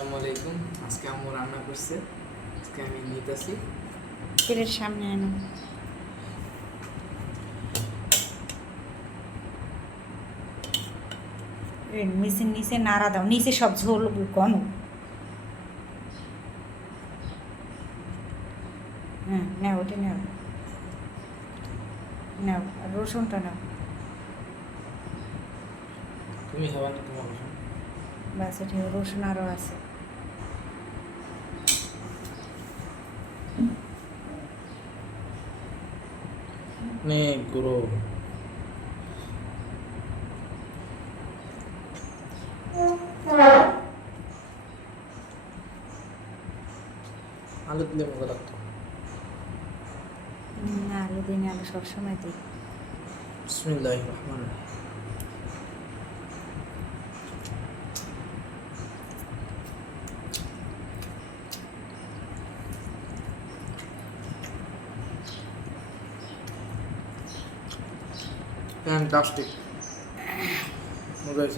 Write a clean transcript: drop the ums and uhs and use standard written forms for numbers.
আসসালামু আলাইকুম। আজকে আম্মু রান্না করছে। আজকে আমি নিতেছি। তেলের সামনে আনো। নিচে নাড়া দাও, নিচে সব ঝোল ঘন। হ্যাঁ নাও, ওটা নাও, নাও আর রসুনটা নাও। তুমি খাবা না? তোমার রসুন? বাস এটা রসুন আরও আছে। অনেক গুঁড়ো। আলু দিলে মজা লাগতো। না, আলু দিই না, আলু সবসময় দিই। বিসমিল্লাহির রহমানির রহিম। ফ্যান্টাস্টিক, মজা হয়েছে।